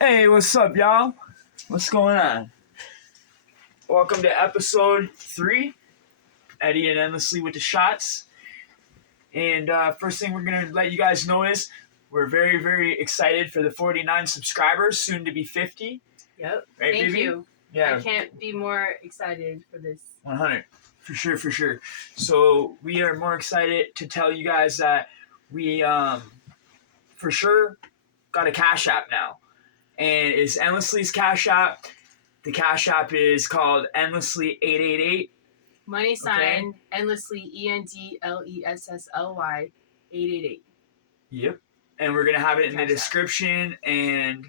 Hey, what's up, y'all? What's going on? Welcome to episode 3, Eddie and Endlessly with the Shots. And first thing we're going to let you guys know is we're very, very excited for the 49 subscribers, soon to be 50. Yep. Right, Thank baby? you. Yeah. I can't be more excited for this. 100. For sure. So we are more excited to tell you guys that we, for sure, got a Cash App now. And it's Endlessly's Cash App. The Cash App is called Endlessly888. Money sign, Endlessly, ENDLESSLY 888. Yep. And we're going to have it in the Cash App. description and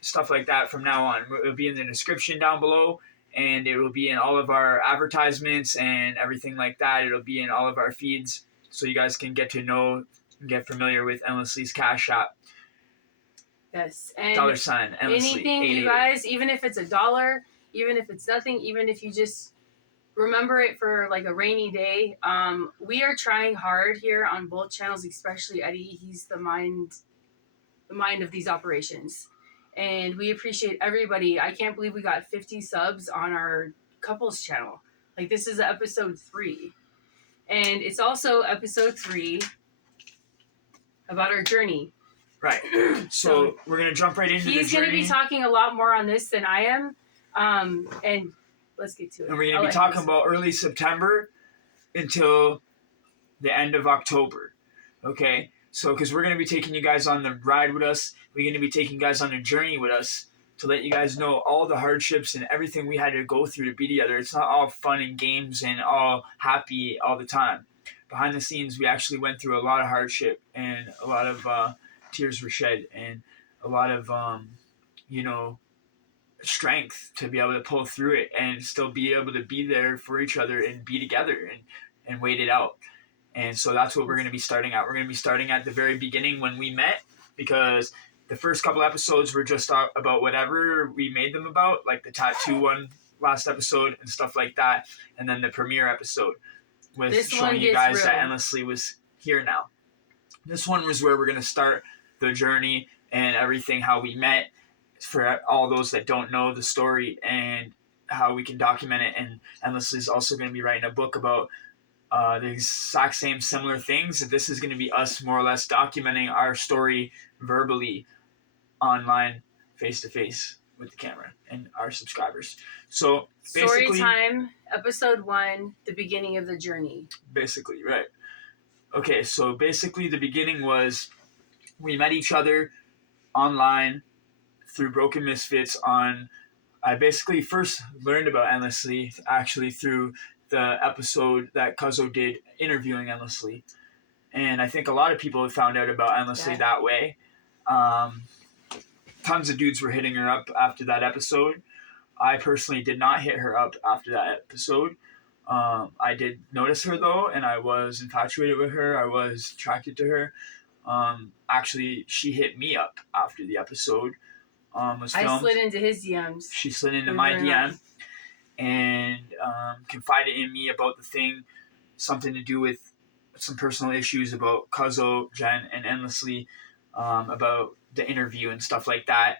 stuff like that from now on. It'll be in the description down below, and it will be in all of our advertisements and everything like that. It'll be in all of our feeds, so you guys can get to know and get familiar with Endlessly's Cash App. Yes. And $, Endlessly. anything, you guys, even if it's $1, even if it's nothing, even if you just remember it for like a rainy day, we are trying hard here on both channels, especially Eddie. He's the mind of these operations. And we appreciate everybody. I can't believe we got 50 subs on our couples channel. Like, this is episode 3. And it's also episode 3 about our journey. Right. So we're going to jump right into the journey. He's going to be talking a lot more on this than I am. And let's get to it. And we're going to be talking about early September until the end of October. Okay? So, because we're going to be taking you guys on the ride with us. We're going to be taking you guys on a journey with us to let you guys know all the hardships and everything we had to go through to be together. It's not all fun and games and all happy all the time. Behind the scenes, we actually went through a lot of hardship and a lot of tears were shed and a lot of, strength to be able to pull through it and still be able to be there for each other and be together and wait it out. And so that's what we're going to be starting at. We're going to be starting at the very beginning when we met, because the first couple episodes were just about whatever we made them about, like the tattoo one last episode and stuff like that. And then the premiere episode was showing you guys that Endlessly was here now. This one was where we're going to start the journey and everything, how we met, for all those that don't know the story and how we can document it. And Endlessly is also going to be writing a book about the exact same similar things. This is going to be us more or less documenting our story verbally, online, face-to-face with the camera and our subscribers. So basically, Storytime, episode 1, the beginning of the journey. Basically, right. Okay, so basically the beginning was we met each other online through Broken Misfits I basically first learned about Endlessly actually through the episode that Cuzzo did interviewing Endlessly. And I think a lot of people have found out about Endlessly that way. Tons of dudes were hitting her up after that episode. I personally did not hit her up after that episode. I did notice her though, and I was infatuated with her. I was attracted to her. Actually, she hit me up after the episode was filmed. I slid into his DMs. She slid into my DM and confided in me about the thing, something to do with some personal issues about Cuzzo, Jen, and Endlessly, about the interview and stuff like that.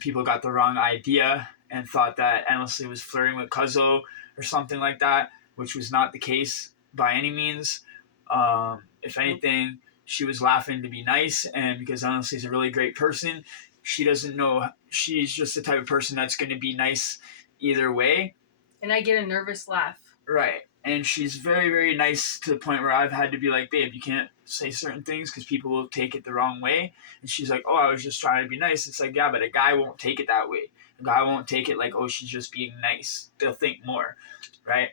People got the wrong idea and thought that Endlessly was flirting with Cuzzo or something like that, which was not the case by any means. If anything, she was laughing to be nice, and because Endlessly is a really great person, she doesn't know. She's just the type of person that's going to be nice either way. And I get a nervous laugh. Right. And she's very, very nice to the point where I've had to be like, babe, you can't say certain things because people will take it the wrong way. And she's like, oh, I was just trying to be nice. It's like, yeah, but a guy won't take it that way. A guy won't take it like, oh, she's just being nice. They'll think more, right?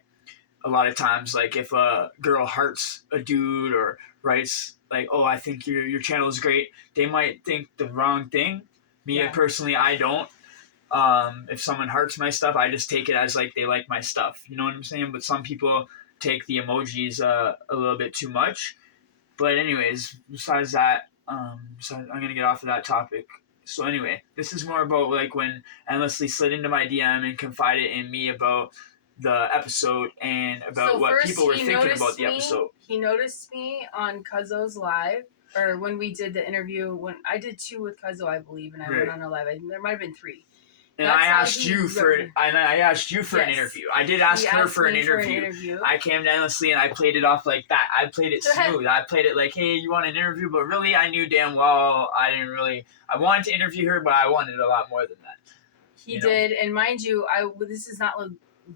A lot of times, like if a girl hearts a dude or writes like, oh, I think your channel is great, they might think the wrong thing. Me personally, I don't. If someone hearts my stuff, I just take it as like they like my stuff. You know what I'm saying? But some people take the emojis a little bit too much. But anyways, besides that, so I'm going to get off of that topic. So anyway, this is more about like when Endlessly slid into my DM and confided in me about the episode and about what people were thinking about the episode. He noticed me on Cuzzo's live or when we did the interview, when I did 2 with Cuzzo, I believe, and I went on a live. There might have been 3. And I asked you for an interview. I did ask her for an interview. I came to Endlessly and I played it off like that. I played it smooth. I played it like, hey, you want an interview? But really, I knew damn well I wanted to interview her, but I wanted a lot more than that. He did, and mind you, this is not a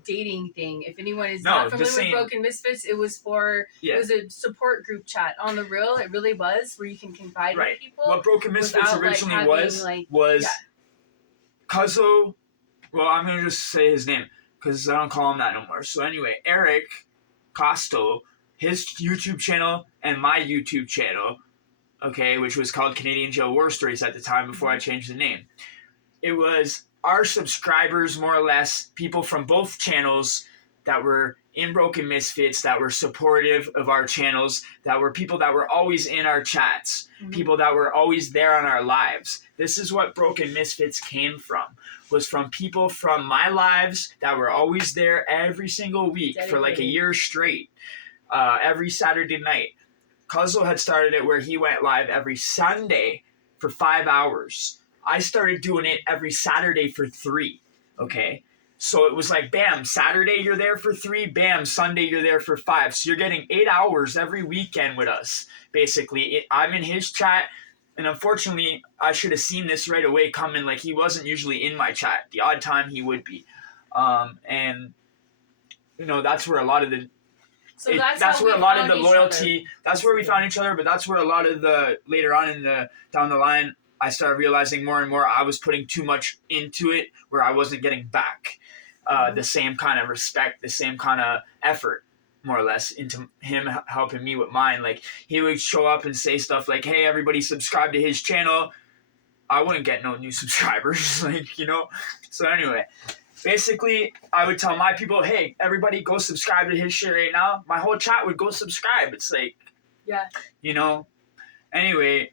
dating thing. If anyone is not familiar with Broken Misfits, it was a support group chat on the real. It really was, where you can confide in people. What Broken Misfits originally was Cuzzo, well, I'm going to just say his name because I don't call him that no more. So anyway, Eric Costo, his YouTube channel and my YouTube channel, okay, which was called Canadian Jail War Stories at the time before I changed the name. It was our subscribers, more or less, people from both channels that were in Broken Misfits, that were supportive of our channels, that were people that were always in our chats, people that were always there on our lives. This is what Broken Misfits came from, was from people from my lives that were always there every single week for like a year straight, every Saturday night. Cuzzo had started it where he went live every Sunday for 5 hours. I started doing it every Saturday for 3, okay? So it was like, bam, Saturday you're there for 3, bam, Sunday you're there for 5. So you're getting 8 hours every weekend with us, basically. I'm in his chat, and unfortunately, I should have seen this right away coming. Like, he wasn't usually in my chat. The odd time he would be. And, that's where a lot of the... that's where a lot of the loyalty... That's where we found each other, but that's where a lot of the... Later on down the line, I started realizing more and more I was putting too much into it where I wasn't getting back the same kind of respect, the same kind of effort, more or less, into him helping me with mine. Like, he would show up and say stuff like, hey, everybody subscribe to his channel. I wouldn't get no new subscribers, So anyway, basically, I would tell my people, hey, everybody go subscribe to his shit right now. My whole chat would go subscribe. It's like, Anyway,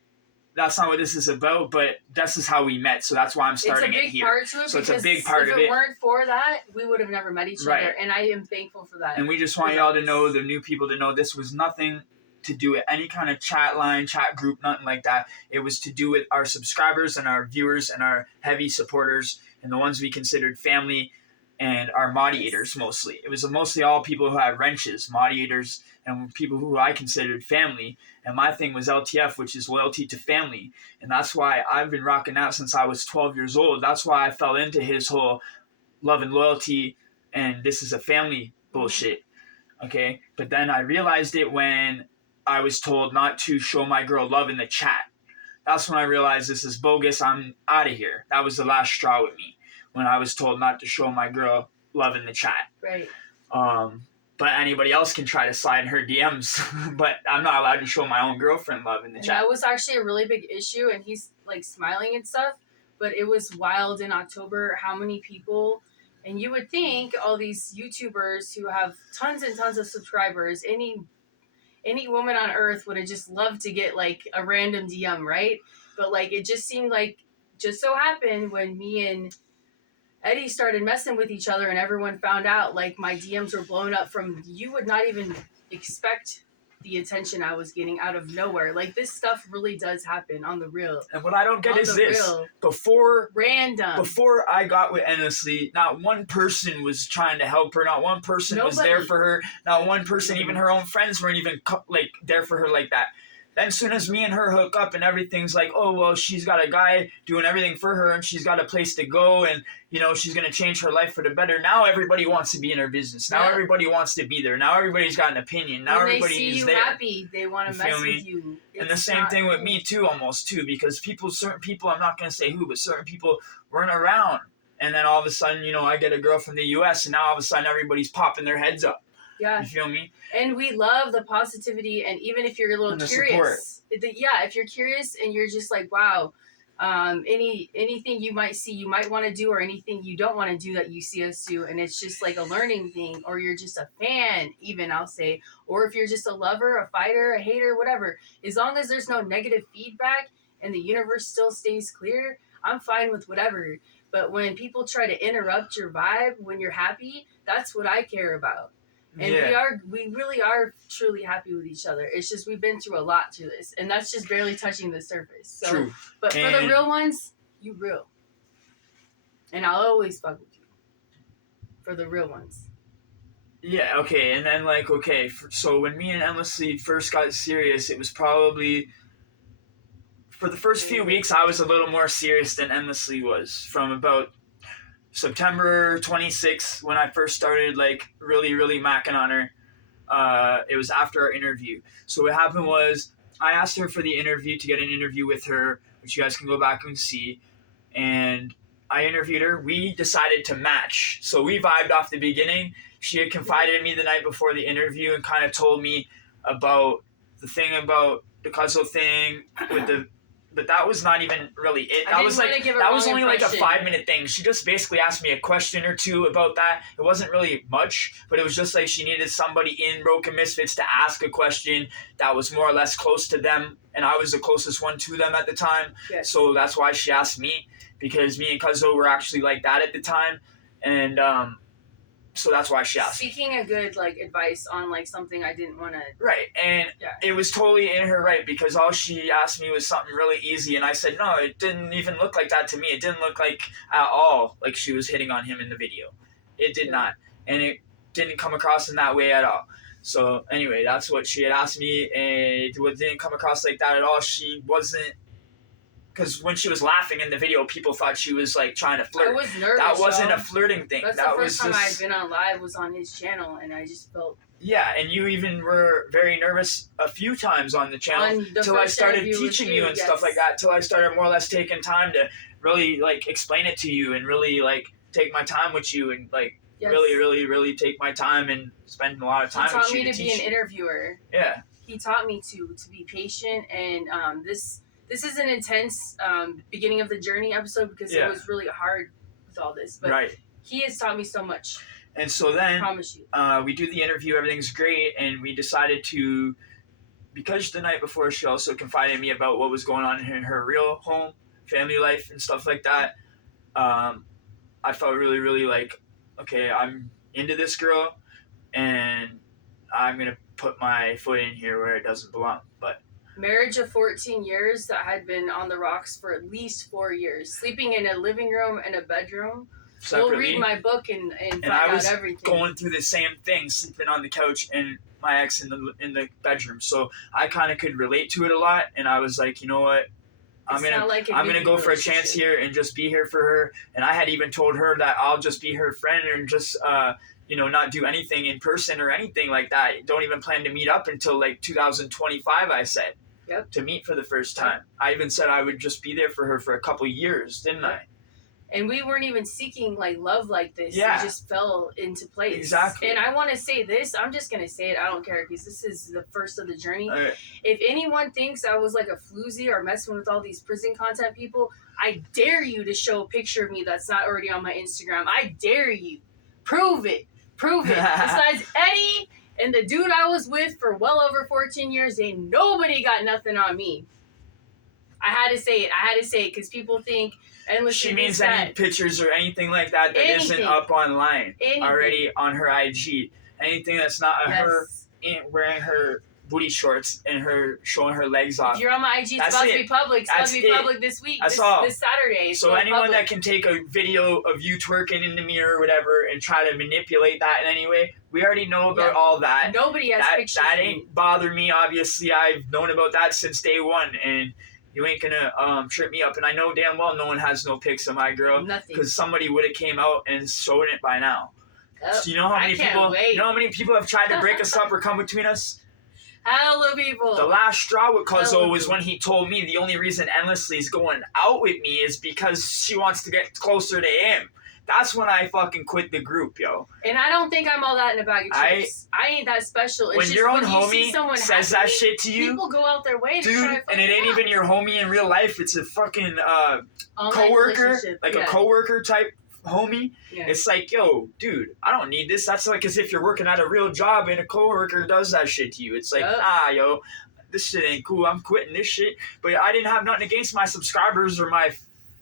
that's not what this is about, but this is how we met, so that's why I'm starting it here. So it's a big part of it. If it weren't for that, we would have never met each other, and I am thankful for that. And we just want y'all to know, the new people to know, this was nothing to do with any kind of chat line, chat group, nothing like that. It was to do with our subscribers and our viewers and our heavy supporters and the ones we considered family and our moderators mostly. It was mostly all people who had wrenches, moderators, and people who I considered family. And my thing was LTF, which is loyalty to family. And that's why I've been rocking out since I was 12 years old. That's why I fell into his whole love and loyalty and this is a family bullshit. Okay? But then I realized it when I was told not to show my girl love in the chat. That's when I realized this is bogus. I'm out of here. That was the last straw with me, when I was told not to show my girl love in the chat. Right. But anybody else can try to slide in her DMs. But I'm not allowed to show my own girlfriend love in the chat. That was actually a really big issue, and he's like smiling and stuff. But it was wild in October how many people, and you would think all these YouTubers who have tons and tons of subscribers, any woman on earth would have just loved to get like a random DM, right? But like it just seemed like, just so happened when me and Eddie started messing with each other and everyone found out, like, my DMs were blown up from, you would not even expect the attention I was getting out of nowhere. Like, this stuff really does happen on the real. And what I don't get is this. Before I got with Endlessly, not one person was trying to help her. Not one person was there for her. Not one person, even her own friends weren't even, like, there for her like that. Then as soon as me and her hook up and everything's like, oh, well, she's got a guy doing everything for her and she's got a place to go and, she's going to change her life for the better. Now everybody wants to be in her business. Now everybody wants to be there. Now everybody's got an opinion. Now everybody is there. When they see you happy, they want to mess with you. And the same thing with me too, almost too, because certain people, I'm not going to say who, but certain people weren't around. And then all of a sudden, I get a girl from the U.S. and now all of a sudden everybody's popping their heads up. Yeah. You feel me? And we love the positivity, and even if you're a little curious, if you're curious and you're just like, wow, anything you might see, you might want to do, or anything you don't want to do that you see us do, and it's just like a learning thing, or you're just a fan, even, I'll say, or if you're just a lover, a fighter, a hater, whatever, as long as there's no negative feedback and the universe still stays clear, I'm fine with whatever. But when people try to interrupt your vibe when you're happy, that's what I care about. And we really are truly happy with each other. It's just we've been through a lot through this, and that's just barely touching the surface. So, True. But for the real ones, you real, and I'll always fuck with you. For the real ones. Yeah. Okay. And then so when me and Endlessly first got serious, it was probably for the first few weeks I was a little more serious than Endlessly was. From about September 26th, when I first started really macking on her, it was after our interview. So what happened was I asked her for the interview, to get an interview with her, which you guys can go back and see. And I interviewed her. We decided to match. So we vibed off the beginning. She had confided in me the night before the interview and kind of told me about the thing about the Cuzzo thing with the... But that was not even really it. That was only like a 5-minute thing. She just basically asked me a question or two about that. It wasn't really much, but it was just like she needed somebody in Broken Misfits to ask a question that was more or less close to them, and I was the closest one to them at the time. Yes. So that's why she asked me, because me and Cuzzo were actually like that at the time, and so that's why she asked. Seeking a good advice on something I didn't want to. Right, and it was totally in her right, because all she asked me was something really easy, and I said no, it didn't even look like that to me. It didn't look like at all like she was hitting on him in the video. It did not, and it didn't come across in that way at all. So anyway, that's what she had asked me, and it didn't come across like that at all. She wasn't. Because when she was laughing in the video, people thought she was trying to flirt. I was nervous. That wasn't a flirting thing. That's that the first time just... I'd been on live was on his channel, and I just felt. Yeah, and you even were very nervous a few times on the channel till I started teaching you and stuff like that. Till I started more or less taking time to really explain it to you and really take my time with you and really take my time and spend a lot of time with you. He taught me to be an interviewer. Yeah. He taught me to be patient, and this is an intense beginning of the journey episode because it was really hard with all this. But he has taught me so much. And so then I promise you. We do the interview, everything's great, and we decided to, because the night before she also confided in me about what was going on in her real home, family life, and stuff like that, I felt really okay, I'm into this girl, and I'm going to put my foot in here where it doesn't belong. But marriage of 14 years that had been on the rocks for at least 4 years, sleeping in a living room and a bedroom. Separately. We'll read my book and find out everything. I was going through the same thing, sleeping on the couch and my ex in the bedroom. So I kind of could relate to it a lot, and I was like, you know what? I'm gonna go for a chance here and just be here for her. And I had even told her that I'll just be her friend and just not do anything in person or anything like that. Don't even plan to meet up until 2025. I said to meet for the first time. I even said I would just be there for her for a couple years, didn't I? And we weren't even seeking love like this. Yeah. It just fell into place. Exactly. And I want to say this. I'm just going to say it. I don't care because this is the first of the journey. Right. If anyone thinks I was a floozy or messing with all these prison content people, I dare you to show a picture of me that's not already on my Instagram. I dare you. Prove it. Besides Eddie and the dude I was with for well over 14 years, ain't nobody got nothing on me. I had to say it because people think she means any pictures or anything like that isn't up online already on her IG. Anything that's not her wearing her booty shorts and her showing her legs off. If you're on my IG, it's about to be public. It's about to be public this week. This Saturday. So anyone that can take a video of you twerking in the mirror or whatever and try to manipulate that in any way, we already know about all that. Nobody has pictures. That ain't bother me, obviously. I've known about that since day one, and you ain't gonna trip me up. And I know damn well no one has no pics of my girl. Nothing. Because somebody would have came out and showed it by now. Oh, so you know how many people have tried to break us up or come between us? Hello, people. The last straw with Cuzzo was when he told me the only reason Endlessly is going out with me is because she wants to get closer to him. That's when I fucking quit the group, yo. And I don't think I'm all that in a bag of chips. I ain't that special. It's when just your own when homie says that shit to you, people go out their way to dude, try to and it ain't even your homie in real life. It's a fucking coworker, a coworker type homie. Yeah. It's like, yo, dude, I don't need this. That's as if you're working at a real job and a coworker does that shit to you. It's like, yo, this shit ain't cool. I'm quitting this shit. But I didn't have nothing against my subscribers or my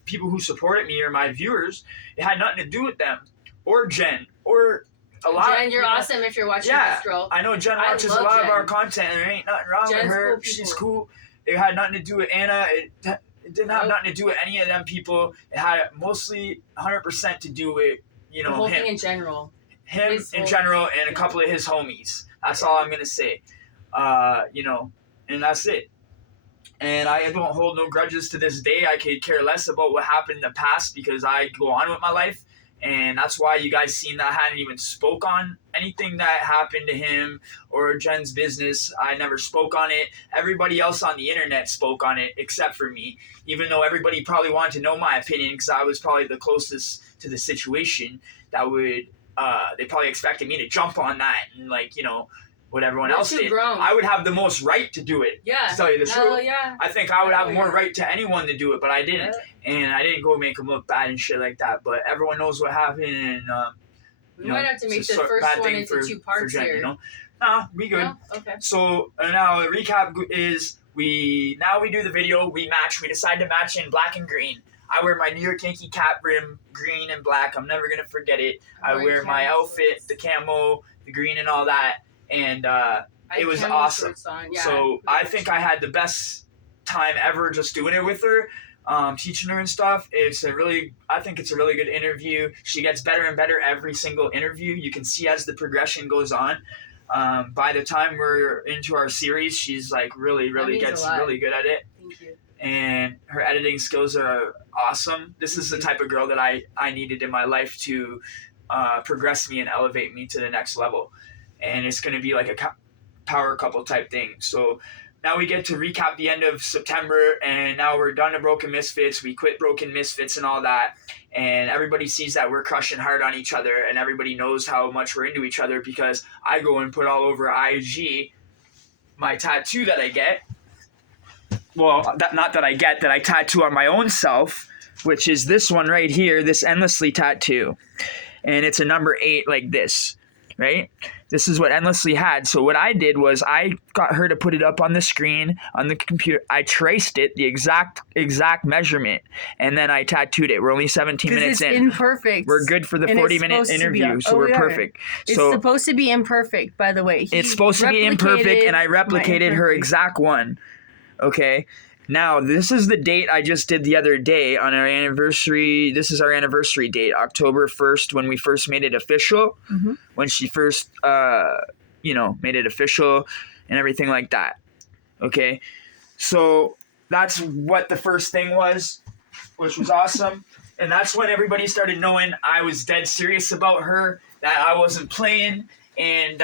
people who supported me or my viewers. It had nothing to do with them or Jen or a lot. Jen, you're awesome if you're watching this, girl. I know Jen watches a lot of our content, and there ain't nothing wrong with her. Cool. She's cool. It had nothing to do with Anna. It didn't have nothing to do with any of them people. It had mostly 100% to do with, you know, the whole him. thing in general. Him in general, and a couple of his homies. That's all I'm gonna say. You know, and that's it. And I don't hold no grudges to this day. I could care less about what happened in the past because I go on with my life. And that's why you guys seen that I hadn't even spoke on anything that happened to him or Jen's business. I never spoke on it. Everybody else on the internet spoke on it except for me, even though everybody probably wanted to know my opinion because I was probably the closest to the situation. That would they probably expected me to jump on that and, like, you know, what everyone else did. Grown. I would have the most right to do it. Yeah. To tell you the truth. Yeah. I think I would have more right to anyone to do it, but I didn't. Yeah. And I didn't go make them look bad and shit like that. But everyone knows what happened, and we might have to make the first one into 2 parts Jen, here. you know? Nah, we good. No? Okay. So now the recap is we do the video. We match. We decide to match in black and green. I wear my New York Yankee cap brim, green and black. I'm never gonna forget it. I wear my outfit, the camo, the green, and all that. And it was awesome. Yeah, so I think I had the best time ever just doing it with her, teaching her and stuff. I think it's a really good interview. She gets better and better every single interview. You can see as the progression goes on. By the time we're into our series, she's like really gets really good at it. Thank you. And her editing skills are awesome. This is the type of girl that I needed in my life to progress me and elevate me to the next level. And it's going to be like a power couple type thing. So now we get to recap the end of September, and now we're done to Broken Misfits. We quit Broken Misfits and all that, and everybody sees that we're crushing hard on each other, and everybody knows how much we're into each other because I go and put all over IG my tattoo that I get. Well, that I tattoo on my own self, which is this one right here, this Endlessly tattoo. And it's a number 8 like this, right? This is what Endlessly had. So what I did was I got her to put it up on the screen, on the computer. I traced it, the exact measurement, and then I tattooed it. We're only 17 minutes in. It's imperfect. We're good for the 40-minute interview, so we're perfect. It's so supposed to be imperfect, by the way. It's supposed to be imperfect, and I replicated her exact one. Okay. Now, this is the date I just did the other day on our anniversary. This is our anniversary date, October 1st, when we first made it official. Mm-hmm. When she first, made it official and everything like that. Okay. So that's what the first thing was, which was awesome. And that's when everybody started knowing I was dead serious about her, that I wasn't playing, and,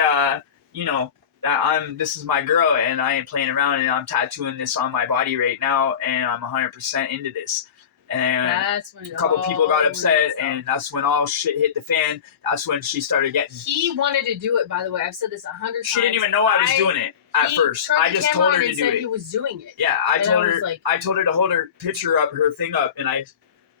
this is my girl and I ain't playing around, and I'm tattooing this on my body right now, and I'm 100% into this. And that's when a couple people got upset, and that's when all shit hit the fan. That's when she started getting... He wanted to do it, by the way. I've said this 100 times. She didn't even know I was doing it at first. I just told her to do it. He was doing it. Yeah, I told her to hold her picture up, her thing up, and I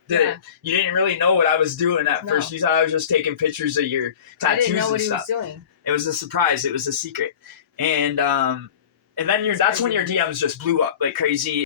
did it. You didn't really know what I was doing at first. You thought I was just taking pictures of your tattoos and stuff. I didn't know what he was doing. It was a surprise. It was a secret. And then that's when your DMs just blew up like crazy,